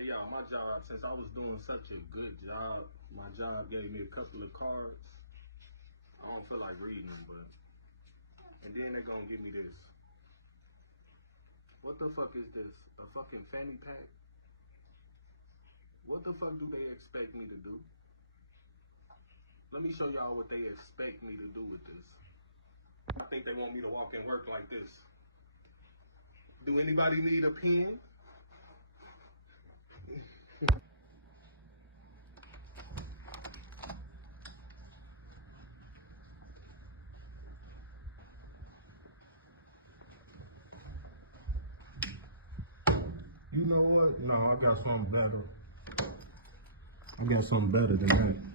Hey y'all, my job, since I was doing such a good job, my job gave me a couple of cards. I don't feel like reading them, but, and then they're gonna give me this. What the fuck is this? A fucking fanny pack? What the fuck do they expect me to do? Let me show y'all what they expect me to do with this. I think they want me to walk and work like this. Do anybody need a pen? You know what? No, I got something better. I got something better than that.